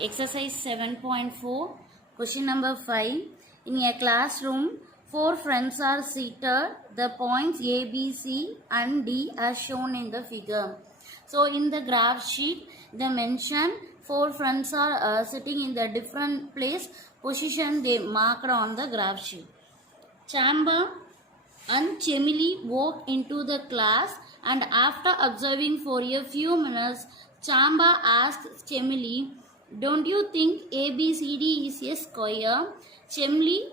Exercise 7.4, question number 5. In a classroom, 4 friends are seated. The points A, B, C and D are shown in the figure. So, in the graph sheet, they mention 4 friends are sitting in the different place, position they marked on the graph sheet. Chamba and Chemily walked into the class, and after observing for a few minutes, Chamba asked Chemily, "Don't you think ABCD is a square?" Chemily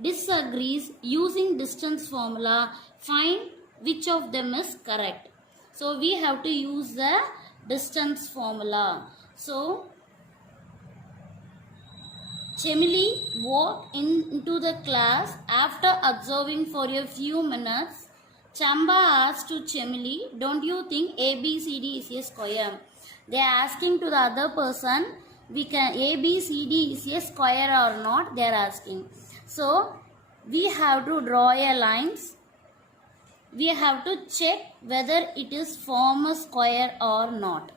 disagrees. Using distance formula, find which of them is correct. So we have to use the distance formula. So Chemily walked into the class. After observing for a few minutes, Chamba asked to Chemily, "Don't you think ABCD is a square?" They are asking to the other person, ABCD is a square or not, they are asking. So, we have to draw a lines. We have to check whether it is form a square or not.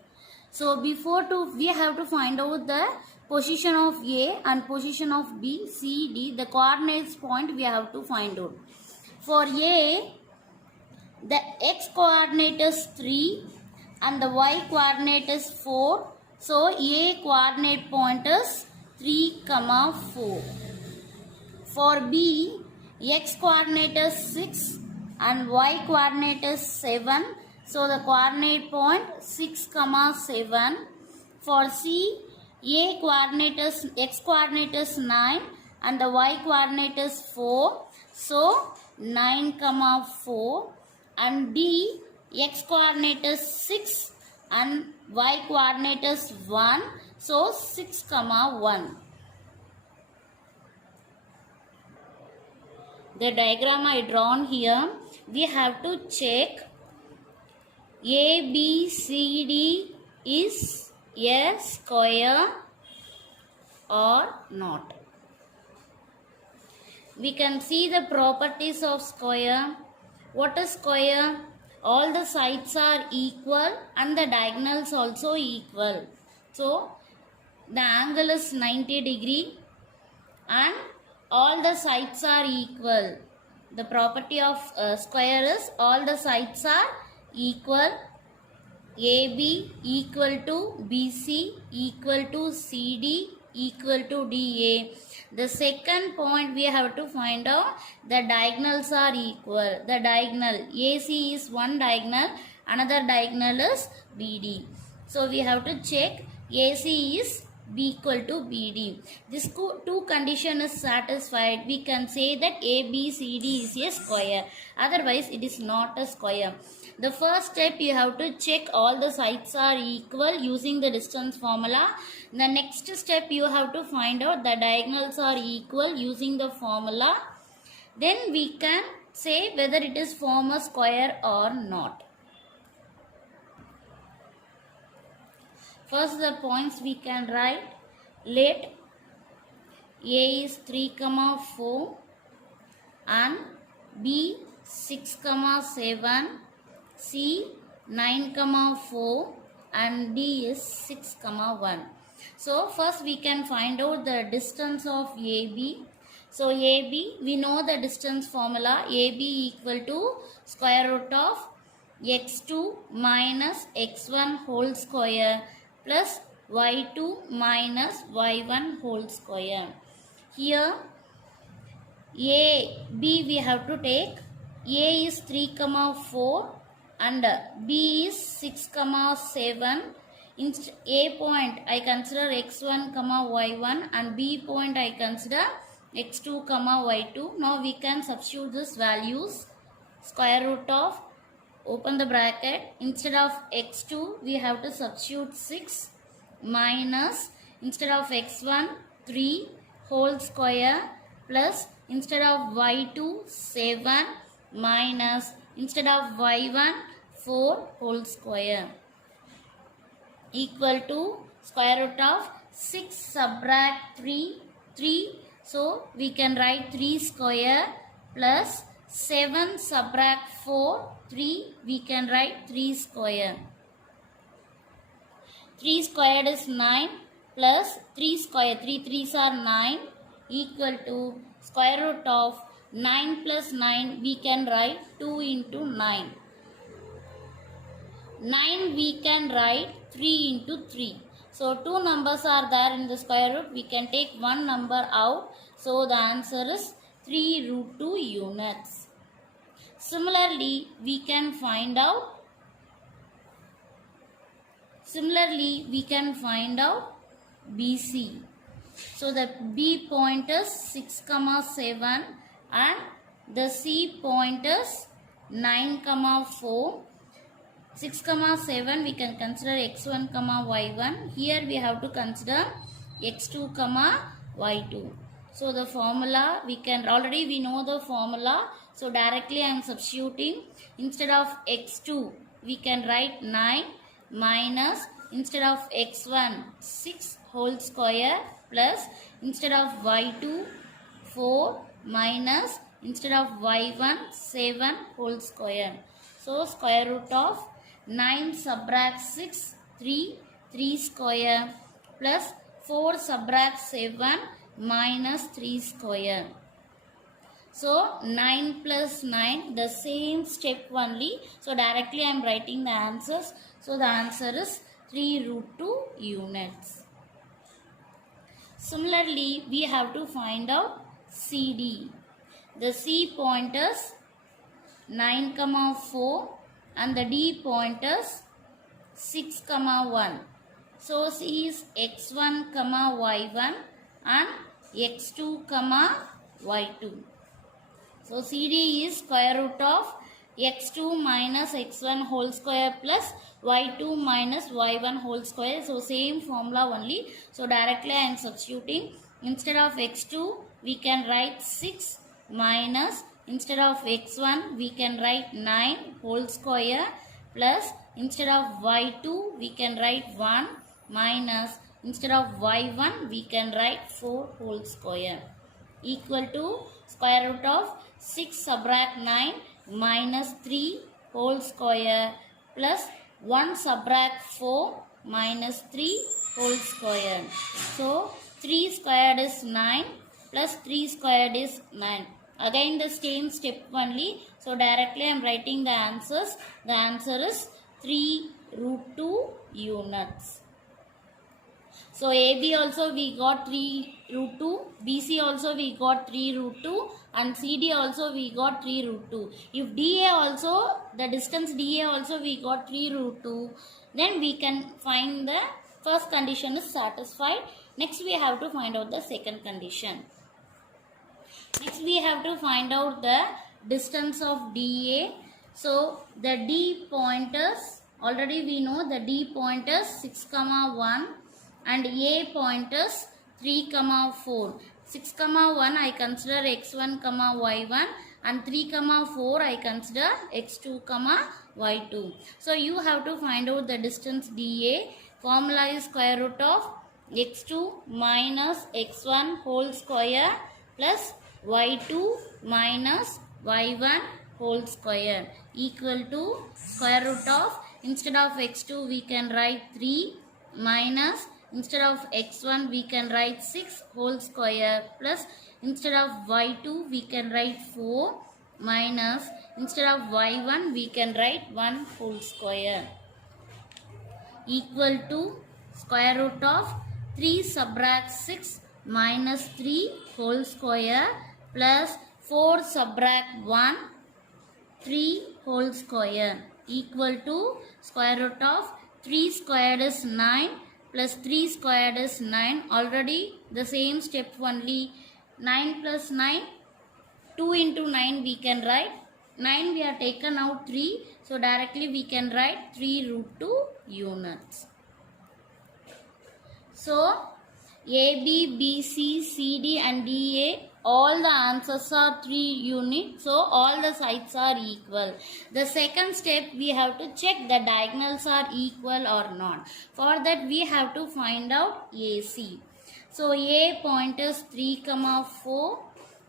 So, we have to find out the position of A and position of B, C, D. The coordinates point we have to find out. For A, the x coordinate is 3 and the y coordinate is 4. So, A coordinate point is 3, 4. For B, x coordinate is 6 and y coordinate is 7. So, the coordinate point 6, 7. For C, A coordinate is, x coordinate is 9 and the y coordinate is 4. So, 9, 4. And D, x coordinate is 6 and y coordinate is 1. So, 6, 1. The diagram I drawn here, we have to check ABCD is a square or not. We can see the properties of square. What is square? All the sides are equal and the diagonals also equal. So, the angle is 90 degree and all the sides are equal. The property of square is all the sides are equal. AB equal to BC equal to CD equal to DA. The second point we have to find out, the diagonals are equal. The diagonal AC is one diagonal, another diagonal is BD. So we have to check AC is equal to BD. This two condition is satisfied. We can say that ABCD is a square. Otherwise, it is not a square. The first step, you have to check all the sides are equal using the distance formula. The next step, you have to find out the diagonals are equal using the formula. Then we can say whether it is form a square or not. First, the points we can write. Let A is 3, 4 and B 6, 7, C 9, 4 and D is 6, 1. So, first we can find out the distance of AB. So, AB, we know the distance formula. AB equal to square root of x2 minus x1 whole square plus y2 minus y1 whole square. Here B we have to take. A is 3, 4 and B is 6, 7. A point I consider x1, y1 and B point I consider x2, y2. Now we can substitute these values. Square root of, open the bracket, instead of x2 we have to substitute 6 minus, instead of x1 3 whole square plus, instead of y2 7 minus, instead of y1 4 whole square equal to square root of 6 subtract 3. So we can write 3 square plus 7 subtract 4 3, we can write 3 square. 3 squared is 9 plus 3 square, 3 3s are 9, equal to square root of 9 plus 9, we can write 2 into 9. 9 we can write 3 into 3. So 2 numbers are there in the square root. We can take one number out. So the answer is 3 root 2 units. Similarly, we can find out BC. So the B point is 6, 7 and the C point is 9, 4. 6, 7 we can consider x1, y1. Here we have to consider x2, y2. So the formula we know the formula. So directly I am substituting. Instead of x2 we can write 9 minus instead of x1 6 whole square plus instead of y2 4 minus instead of y1 7 whole square. So square root of 9 subtract 6 3 square plus 4 subtract 7 minus 3 square. So 9 plus 9, the same step only. So directly I am writing the answers. So the answer is 3 root 2 units. Similarly, we have to find out CD. The C point is 9, 4 and the D point is 6, 1. So C is x1, y1 and x2, y2. So CD is square root of x2 minus x1 whole square plus y2 minus y1 whole square. So same formula only. So directly I am substituting. Instead of x2 we can write 6 minus instead of x1 we can write 9 whole square plus instead of y2 we can write 1 minus instead of y1 we can write 4 whole square equal to square root of 6 subtract 9 minus 3 whole square plus 1 subtract 4 minus 3 whole square. So 3 squared is 9 plus 3 squared is 9. Again the same step only. So directly I am writing the answers. The answer is 3 root 2 units. So AB also we got 3 root 2, BC also we got 3 root 2 and CD also we got 3 root 2. If DA also, the distance DA also we got 3 root 2, then we can find the first condition is satisfied. Next we have to find out the second condition. Next we have to find out the distance of DA. So the D pointers, already we know the D pointers 6, 1 and A pointers 3, 4. 6, 1 I consider x1, y1 and 3, 4 I consider x2, y2. So you have to find out the distance DA. Formula is square root of x2 minus x1 whole square plus y2 minus y1 whole square equal to square root of instead of x2 we can write 3 minus instead of x1 we can write 6 whole square plus instead of y2 we can write 4 minus instead of y1 we can write 1 whole square equal to square root of 3 subtract 6 minus 3 whole square plus 4 subtract 1 3 whole square equal to square root of 3 squared is 9 plus 3 squared is 9. Already the same step only. 9 plus 9, 2 into 9 we can write. 9 we have taken out 3. So directly we can write 3 root 2 units. So AB, BC, CD and DA, all the answers are 3 units. So all the sides are equal. The second step we have to check the diagonals are equal or not. For that we have to find out AC. So A point is 3, 4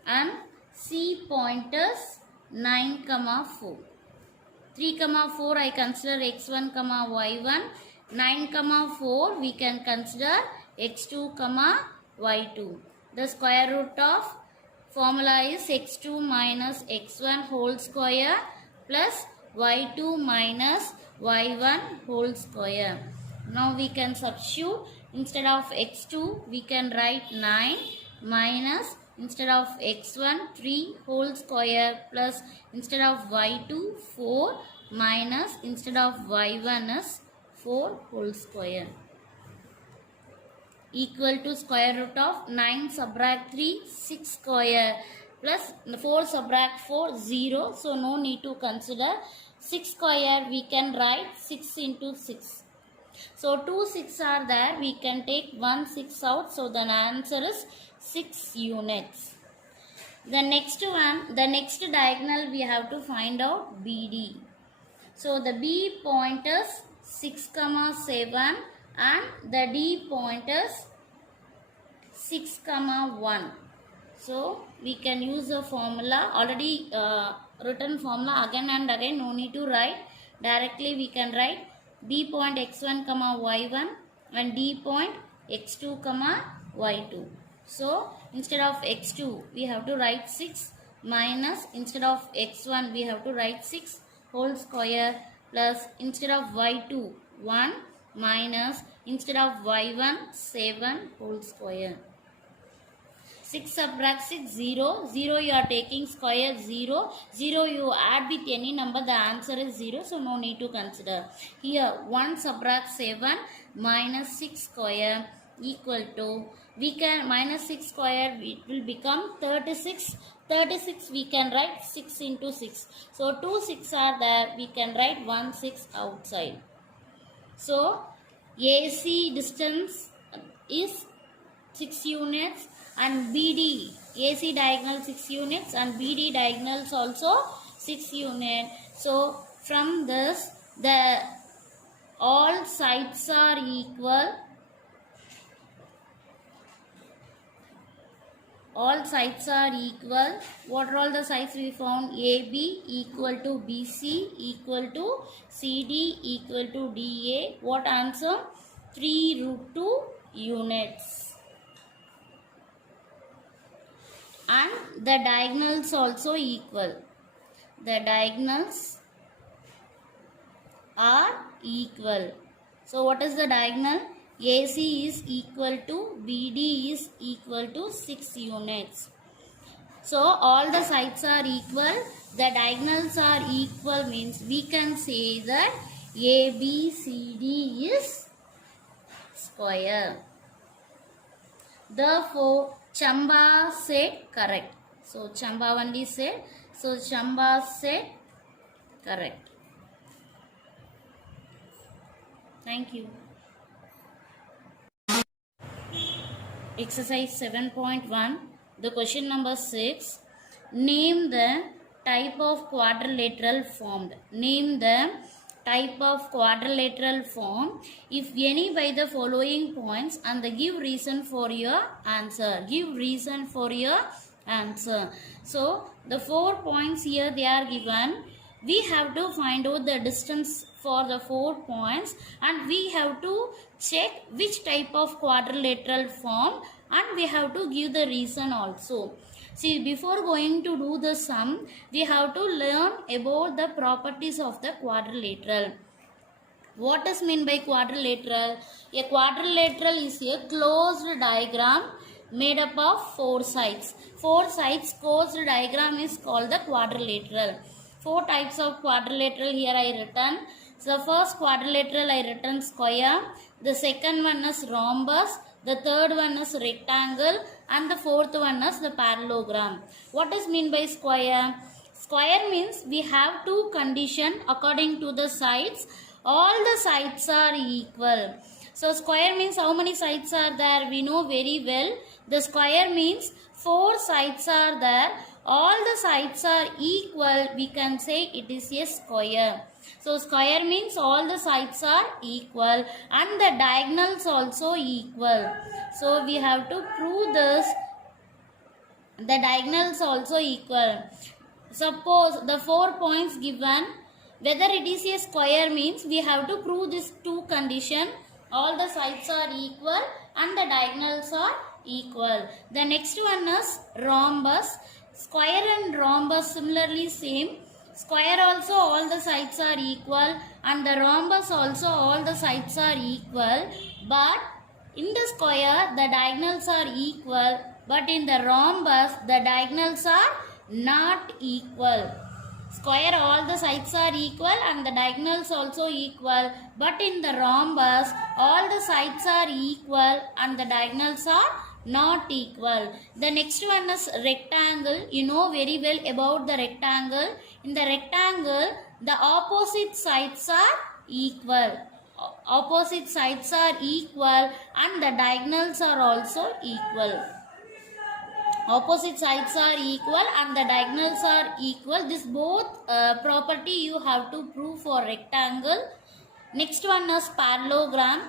and C point is 9, 4. 3, 4 I consider x1, y1. 9, 4 we can consider x2 comma y2. The square root of formula is x2 minus x1 whole square plus y2 minus y1 whole square. Now we can substitute. Instead of x2 we can write 9 minus instead of x1 3 whole square plus instead of y2 4 minus instead of y1 is 4 whole square equal to square root of 9 subtract 3 6 square plus 4 subtract 4 0, so no need to consider. 6 square we can write 6 into 6. So 2 6 are there, we can take 1 6 out, so the answer is 6 units. The next diagonal we have to find out BD. So the B point is 6 comma 7 and the D point is 6 comma 1. So we can use the formula, already written formula again and again, no need to write. Directly we can write B point x1 comma y1 and D point x2 comma y2. So instead of x2 we have to write 6 minus instead of x1 we have to write 6 whole square plus instead of y2 1 minus instead of y1 7 whole square. 6 subtract 6 0, 0 you are taking square 0, 0 you add with any number, the answer is 0, so no need to consider. Here 1 subtract 7 minus 6 square equal to, we can minus 6 square it will become 36. 36 we can write 6 into 6. So 2 6 are there, we can write 1 6 outside. So AC distance is 6 units and BD, AC diagonal 6 units and BD diagonals also 6 units. So from this the all sides are equal. All sides are equal. What are all the sides we found? AB equal to BC equal to CD equal to DA. What answer? 3 root 2 units. And the diagonals also equal. The diagonals are equal. So what is the diagonal? AC is equal to BD is equal to 6 units. So all the sides are equal. The diagonals are equal means we can say that ABCD is square. Therefore Chamba said correct. So Chamba only said. So Chamba said correct. Thank you. Exercise 7.1. The question number 6. Name the type of quadrilateral formed. Name the type of quadrilateral form if any by the following points and give reason for your answer. Give reason for your answer. So the 4 points here they are given. We have to find out the distance for the 4 points and we have to check which type of quadrilateral form and we have to give the reason also. See, before going to do the sum, we have to learn about the properties of the quadrilateral. What is meant by quadrilateral? A quadrilateral is a closed diagram made up of 4 sides. 4 sides closed diagram is called the quadrilateral. 4 types of quadrilateral here I written. So the first quadrilateral I written square. The second one is rhombus. The third one is rectangle and the fourth one is the parallelogram. What is mean by square? Square means we have two conditions according to the sides. All the sides are equal. So square means how many sides are there? We know very well. The square means 4 sides are there. All the sides are equal. We can say it is a square. So square means all the sides are equal and the diagonals also equal. So we have to prove this. The diagonals also equal. Suppose the 4 points given, whether it is a square means we have to prove this 2 condition. all the sides are equal and the diagonals are equal. The next one is rhombus. Square and rhombus similarly same. Square also all the sides are equal and the rhombus also all the sides are equal, but in the square the diagonals are equal, but in the rhombus the diagonals are not equal. Square all the sides are equal and the diagonals also equal, but in the rhombus all the sides are equal and the diagonals are not equal. The next one is rectangle. You know very well about the rectangle. In the rectangle, the opposite sides are equal. Opposite sides are equal and the diagonals are also equal. Opposite sides are equal and the diagonals are equal. This both property you have to prove for rectangle. Next one is parallelogram.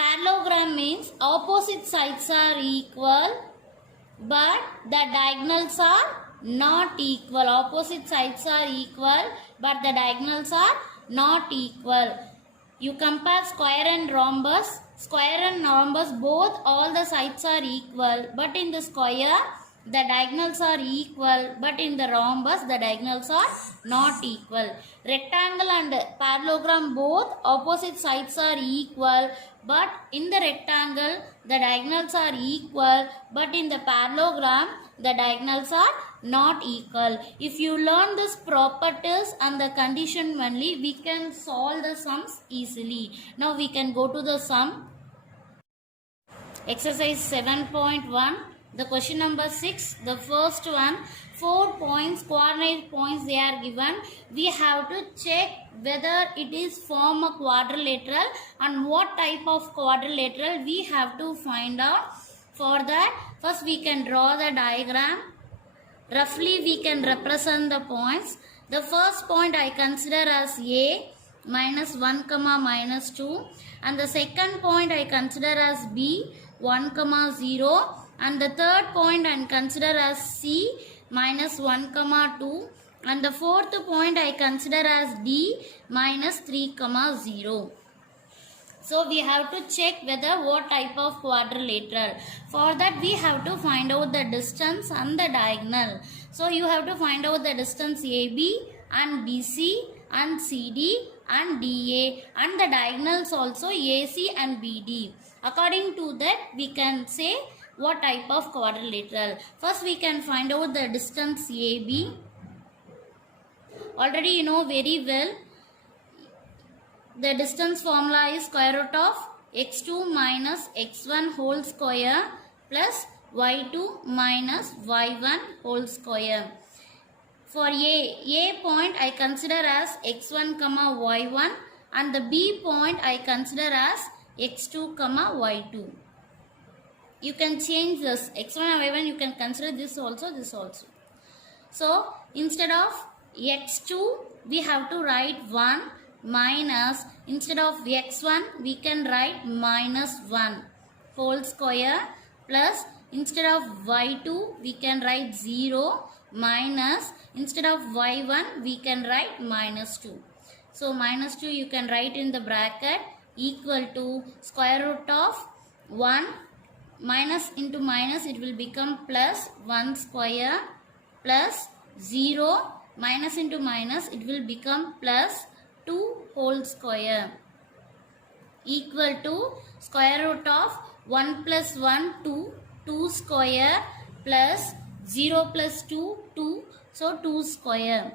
Parallelogram means opposite sides are equal but the diagonals are not equal. Opposite sides are equal but the diagonals are not equal. You compare square and rhombus. Square and rhombus both all the sides are equal, but in the square the diagonals are equal, but in the rhombus the diagonals are not equal. Rectangle and parallelogram both opposite sides are equal, but in the rectangle the diagonals are equal, but in the parallelogram the diagonals are not equal. If you learn this properties and the condition only, we can solve the sums easily. Now we can go to the sum. Exercise 7.1. The question number 6. The first one, 4 points, coordinate points they are given. We have to check whether it is form a quadrilateral and what type of quadrilateral we have to find out. For that, first we can draw the diagram. Roughly we can represent the points. The first point I consider as A, minus 1, minus 2. And the second point I consider as B, 1, 0. And the third point I consider as C, minus 1, 2. And the fourth point I consider as D, minus 3, 0. So we have to check whether what type of quadrilateral. For that we have to find out the distance and the diagonal. So you have to find out the distance AB and BC and CD and DA and the diagonals also AC and BD. According to that we can say what type of quadrilateral. First we can find out the distance AB. Already you know very well. The distance formula is square root of x2 minus x1 whole square plus y2 minus y1 whole square. For A point I consider as x1, y1 and the B point I consider as x2, y2. You can change this x1 and y1, you can consider this also, this also. So instead of x2 we have to write 1 minus, instead of x1 we can write minus 1 whole square plus, instead of y2 we can write 0 minus, instead of y1 we can write minus 2. So minus 2 you can write in the bracket equal to square root of 1 minus into minus it will become plus 1 square plus 0 minus into minus it will become plus 2 whole square equal to square root of 1 plus 1 2 square plus 0 plus 2 2, so 2 square.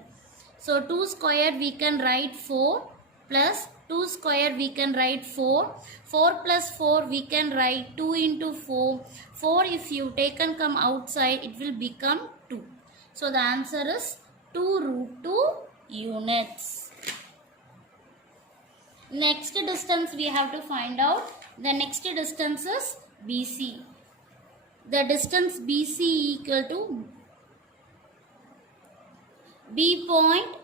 So 2 square we can write 4 plus 2 square we can write 4. 4 plus 4 we can write 2 into 4. 4 if you take and come outside it will become 2. So the answer is 2 root 2 units. Next distance we have to find out. The next distance is BC. The distance BC equal to B point.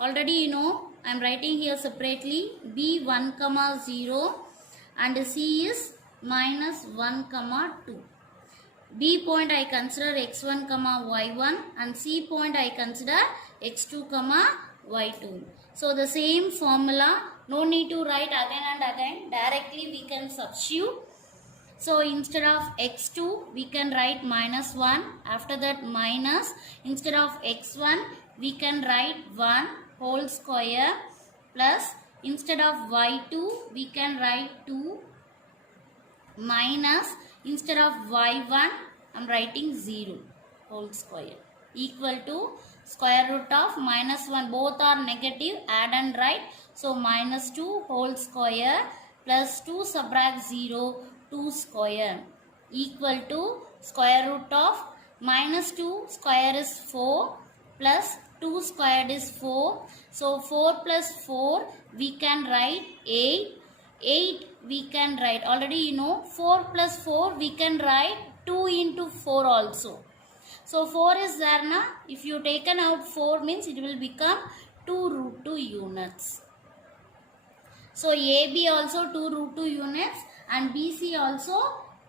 Already you know I am writing here separately. B 1, 0 and C is minus 1, 2. B point I consider x1, y1 and C point I consider x2, y2. So the same formula No need to write again and again. Directly we can substitute. So instead of x2 we can write -1. After that minus. Instead of x1 we can write 1 whole square plus. Instead of y2 we can write 2 minus. Instead of y1 I am writing 0 whole square equal to square root of -1. Both are negative, add and write. So -2 whole square plus 2 subtract 0, 2 square equal to square root of -2 square is 4 plus 2 squared is 4. So 4 plus 4 we can write 8. 8 we can write, already you know 4 plus 4 we can write 2 into 4 also. So 4 is there na. If you taken out 4 means it will become 2 root 2 units. So AB also 2 root 2 units and BC also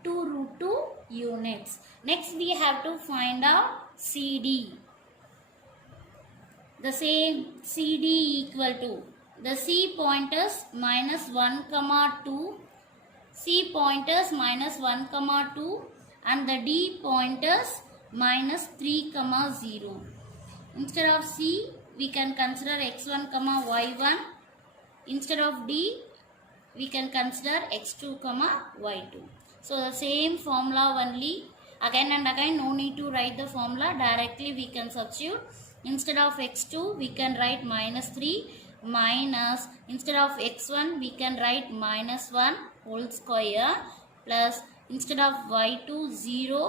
2 root 2 units. Next we have to find out CD. The same CD equal to the C pointers -1, 2, C pointers -1, 2 and the D pointers -3, 0. Instead of C we can consider x1, y1. Instead of D we can consider x2, y2. So the same formula only, again and again, no need to write the formula, directly we can substitute. Instead of x2 we can write -3 minus. Instead of x1 we can write -1 whole square plus. Instead of y2 0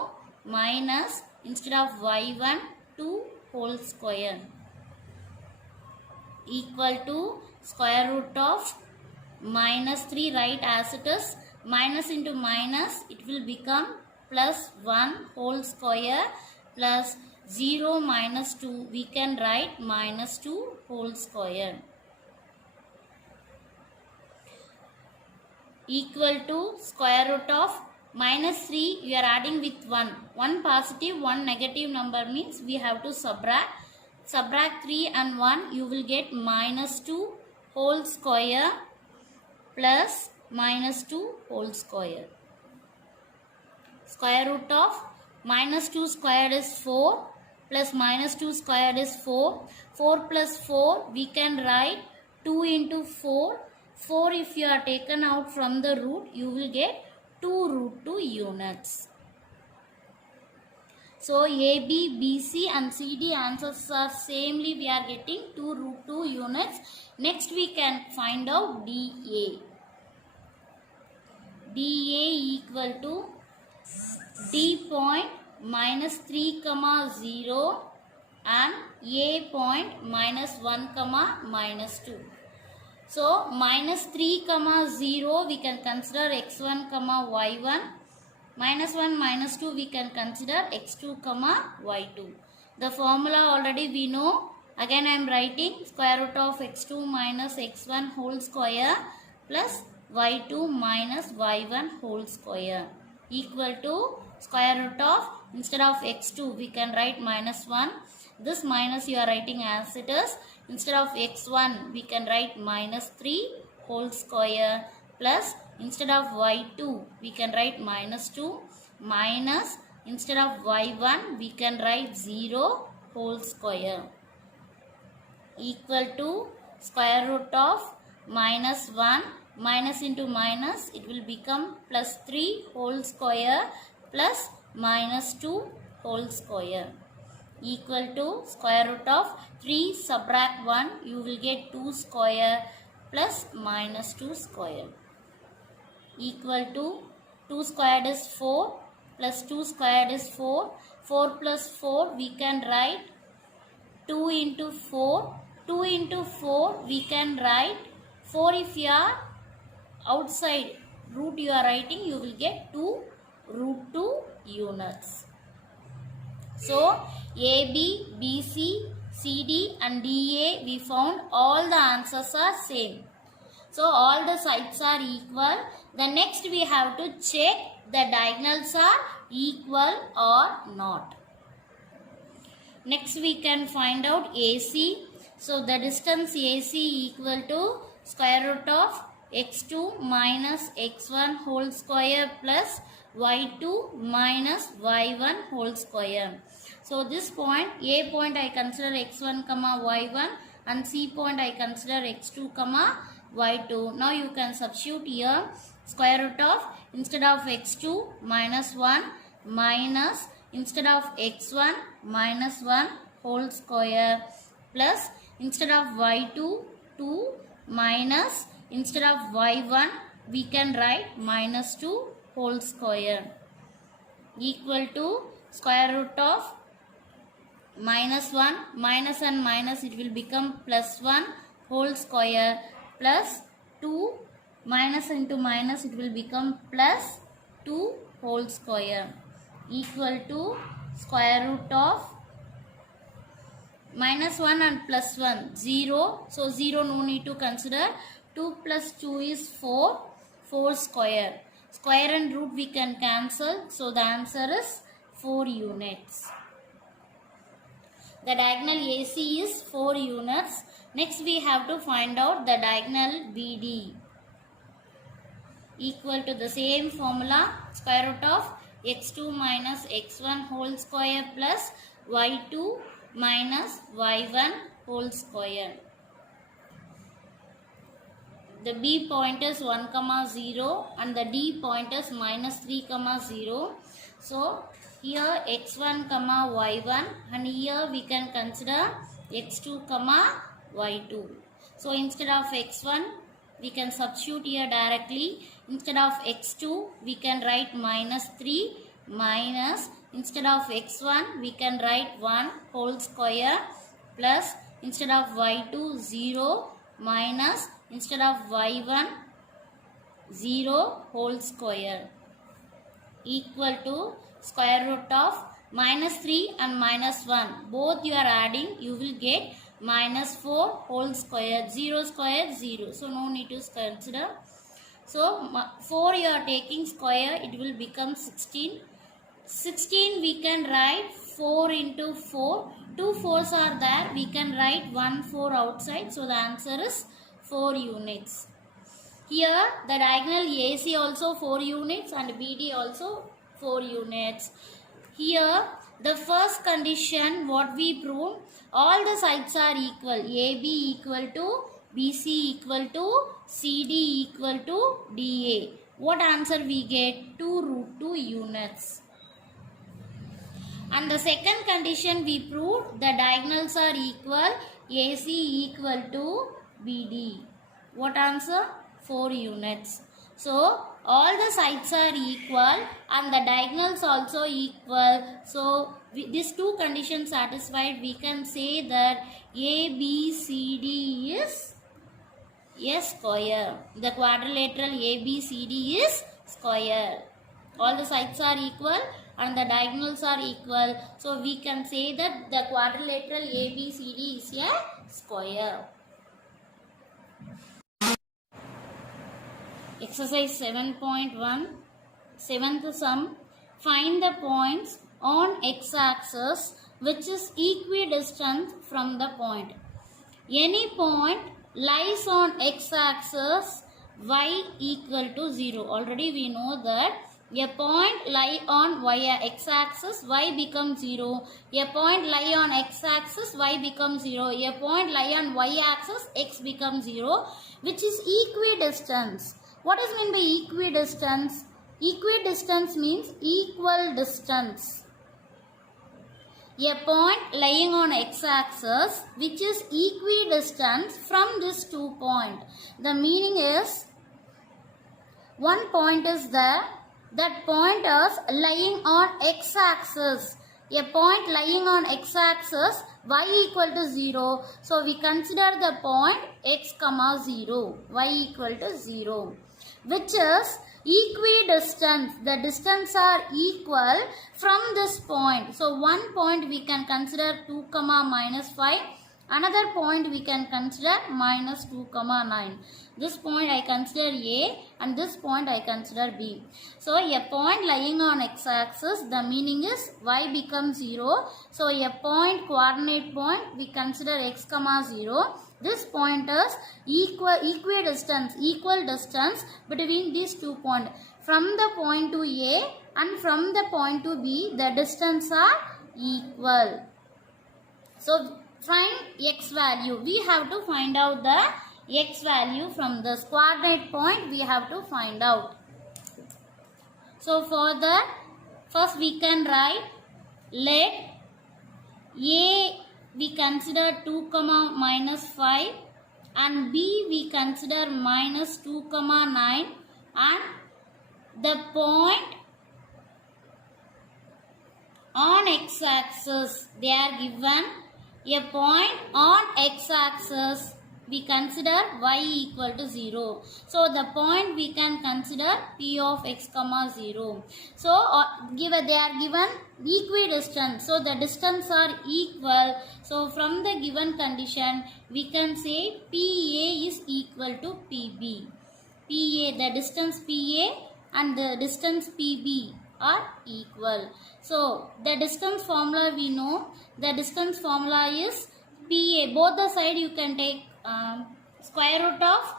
minus. Instead of y1 2 whole square equal to square root of -3, write as it is. Minus into minus it will become +1 whole square plus 0 minus 2 we can write -2 whole square equal to square root of -3 we are adding with 1. 1 positive, 1 negative number means we have to subtract. Subtract 3 and 1 you will get -2 whole square plus -2 whole square. Square root of -2 squared is 4 plus -2 squared is 4. 4 plus 4 we can write 2 into 4. 4 if you are taken out from the root you will get 2 root 2 units. So AB, BC and CD answers are samely we are getting 2 root 2 units. Next we can find out DA. DA equal to D point -3, 0 and A point -1, -2. So -3, 0 we can consider x1, y1. -1, -2 we can consider x2, y2. The formula already we know. Again I am writing square root of x2 minus x1 whole square plus y2 minus y1 whole square equal to square root of, instead of x2 we can write -1. This minus you are writing as it is. Instead of x1 we can write -3 whole square plus. Instead of y2 we can write -2 minus. Instead of y1 we can write 0 whole square equal to square root of -1 minus into minus it will become +3 whole square plus -2 whole square equal to square root of 3 subtract 1 you will get 2 square plus -2 square equal to 2 squared is 4 plus 2 squared is 4. 4 plus 4 we can write 2 into 4. 2 into 4 we can write 4 if you are outside root you are writing you will get 2 root 2 units. So AB, BC, CD and DA we found all the answers are same. So all the sides are equal. The next we have to check the diagonals are equal or not. Next we can find out AC. So the distance AC equal to square root of x2 minus x1 whole square plus y2 minus y1 whole square. So this point, A point I consider x1 comma y1 and C point I consider x2 comma y2. Now you can substitute here square root of, instead of x2 minus 1 minus, instead of x1 minus 1 whole square plus, instead of y2 2 minus, instead of y1 we can write minus 2 whole square equal to square root of minus 1 minus and minus, it will become plus 1 whole square plus 2 minus into minus, it will become plus 2 whole square equal to square root of minus 1 and plus 1 0. So 0 no need to consider. 2 plus 2 is 4. 4 square. Square and root we can cancel. So the answer is 4 units. The diagonal AC is 4 units. Next we have to find out the diagonal BD. Equal to the same formula, square root of x2 minus x1 whole square plus y2 minus y1 whole square. The B point is 1 comma 0 and the D point is minus 3 comma 0. So here x1 comma y1 and here we can consider x2 comma y2. So instead of x1 we can substitute here directly. Instead of x2 we can write minus 3 minus, instead of x1 we can write 1 whole square plus, instead of y2 0 minus, instead of y1 0 whole square equal to square root of minus 3 and minus 1. Both you are adding, you will get minus 4 whole square. 0 square 0. So no need to consider. So 4 you are taking square, it will become 16. 16 we can write 4 into 4. 2 4s are there. We can write 1 4 outside. So the answer is 4 units. Here the diagonal AC also 4 units and BD also 4 units. Here the first condition what we proved, all the sides are equal. AB equal to BC equal to CD equal to DA. What answer we get? 2 root 2 units. And the second condition we proved, the diagonals are equal. AC equal to BD. What answer? 4 units. So all the sides are equal and the diagonals also equal. So these two conditions satisfied, we can say that ABCD is a square. The quadrilateral ABCD is square. All the sides are equal and the diagonals are equal. So we can say that the quadrilateral ABCD is a square. Exercise 7.1, 7th sum. Find the points on x-axis which is equidistant from the point. Any point lies on x-axis y equal to 0. Already we know that a point lie on x-axis, y becomes 0. A point lie on x-axis, y becomes 0. A point lie on y-axis, x becomes 0, which is equidistance. What is meant by equidistance? Equidistance means equal distance. A point lying on x-axis which is equidistant from these 2 points. The meaning is, one point is there, that point is lying on x-axis. A point lying on x-axis, y equal to 0. So we consider the point x comma 0, y equal to 0, which is equidistant. The distance are equal from this point. So one point we can consider 2 comma minus 5. Another point we can consider minus 2 comma 9. This point I consider A and this point I consider B. So a point lying on x-axis, the meaning is y becomes 0. So a point, coordinate point, we consider x comma 0 This point is equal distance between these 2 points. From the point to A and from the point to B, the distance are equal. So find x value. We have to find out the x value from this coordinate point. We have to find out. So for that, first we can write, let A we consider 2 comma minus 5 and B we consider minus 2 comma 9, and the point on x-axis, they are given a point on x-axis, we consider y equal to 0. So the point we can consider p of x comma 0. So they are given equidistant. So the distance are equal. So from the given condition, we can say PA is equal to PB. PA, the distance PA and the distance PB are equal. So the distance formula we know. The distance formula is PA. Both the side you can take square root of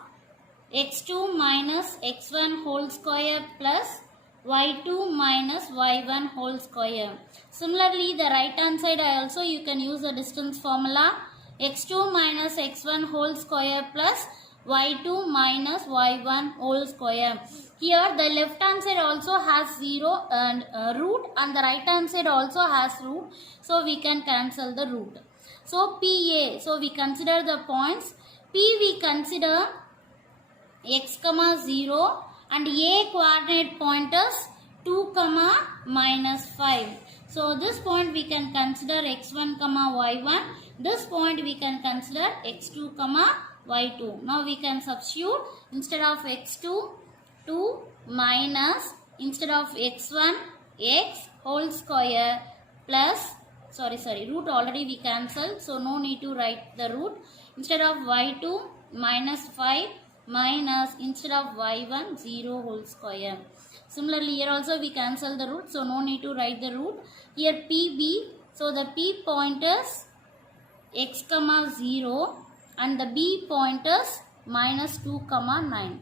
x2 minus x1 whole square plus y2 minus y1 whole square. Similarly, the right hand side also you can use the distance formula x2 minus x1 whole square plus y2 minus y1 whole square. Here the left hand side also has 0 and root, and the right hand side also has root. So we can cancel the root. So PA, so we consider the points. P we consider x comma 0 and A coordinate point is 2 comma minus 5. So this point we can consider x1 comma y1. This point we can consider x2 comma y2. Now we can substitute, instead of x2 2 minus, instead of x1 x whole square plus root already we cancelled, so no need to write the root. Instead of y2 minus 5 minus, instead of y1 0 whole square. Similarly here also we cancel the root, so no need to write the root. Here PB, so the P point is x comma 0 and the B point is minus 2 comma 9.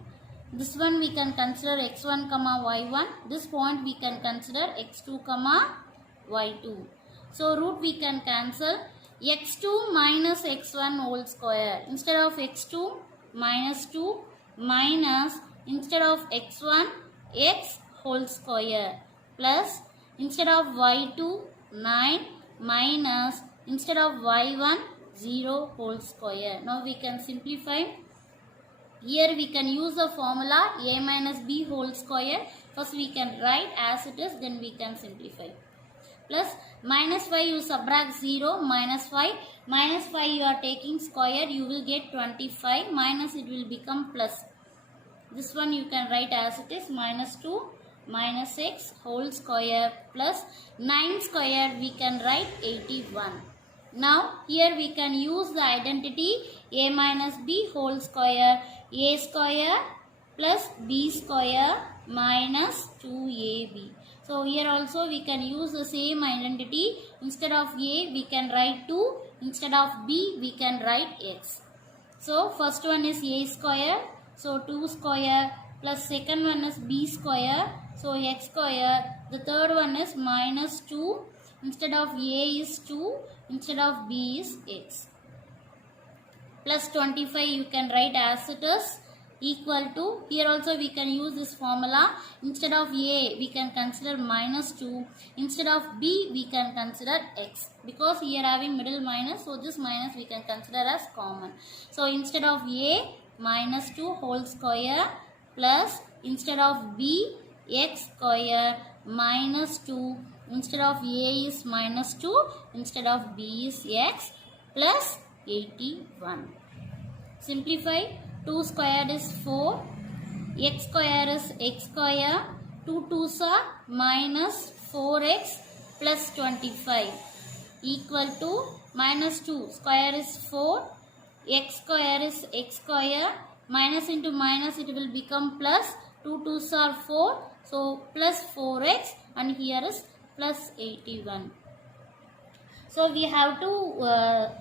This one we can consider x1 comma y1. This point we can consider x2 comma y2. So root we can cancel. x2 minus x1 whole square. Instead of x2 minus 2 minus, instead of x1 x whole square plus, instead of y2 9 minus, instead of y1 0 whole square. Now we can simplify. Here we can use the formula a minus b whole square. First we can write as it is, then we can simplify. Plus minus 5 you subtract 0, minus 5. Minus 5 you are taking square, you will get 25. Minus it will become plus. This one you can write as it is, minus 2 minus x whole square plus 9 square we can write 81. Now here we can use the identity a minus b whole square. A square plus b square minus 2ab. So here also we can use the same identity. Instead of a we can write 2. Instead of b we can write x. So first one is a square. So 2 square plus second one is b square. So x square. The third one is minus 2. Instead of a is 2. Instead of b is x. Plus 25 you can write as it is, equal to, here also we can use this formula. Instead of a we can consider minus 2. Instead of b we can consider x. Because here having middle minus, so this minus we can consider as common. So instead of a minus 2 whole square plus, instead of b x square minus 2. Instead of a is minus 2. Instead of b is x plus 81. Simplify. 2 squared is 4. X square is x square. 2 2s are minus 4x plus 25 equal to minus 2 square is 4. X square is x square. Minus into minus it will become plus. 2 2s are 4. So plus 4x and here is plus 81. So we have to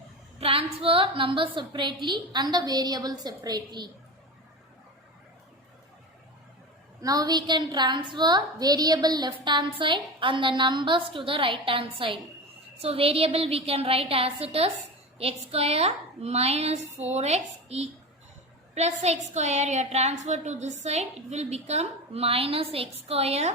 transfer number separately and the variable separately. Now we can transfer variable left hand side and the numbers to the right hand side. So variable we can write as it is x square minus 4x plus x square. You transfer to this side, it will become minus x square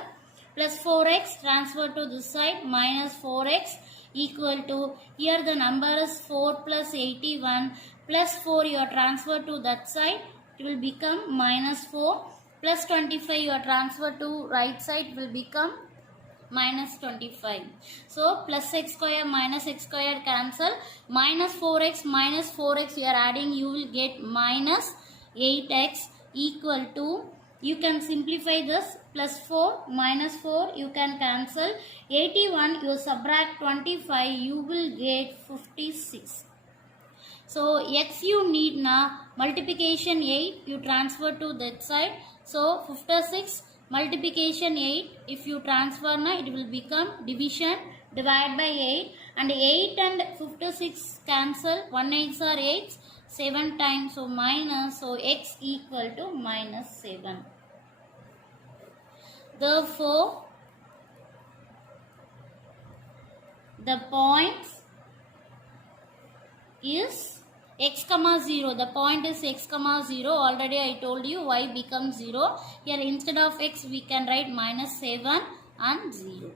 plus 4x transfer to this side minus 4x equal to, here the number is 4 plus 81 plus 4 you transfer to that side, it will become minus 4 plus 25 you transfer to right side, will become minus 25. So plus x square minus x square cancel, minus 4x you are adding, you will get minus 8x equal to, you can simplify this, plus 4 minus 4 you can cancel, 81 you subtract 25, you will get 56. So x you need now, multiplication 8 you transfer to that side, so 56 multiplication 8 if you transfer now, it will become division, divide by 8, and 8 and 56 cancel, 1 8s are 8, 7 times, so minus, so x equal to minus 7. Therefore the point is x comma 0. The point is x comma 0. Already I told you y becomes 0. Here instead of x we can write minus 7 and 0.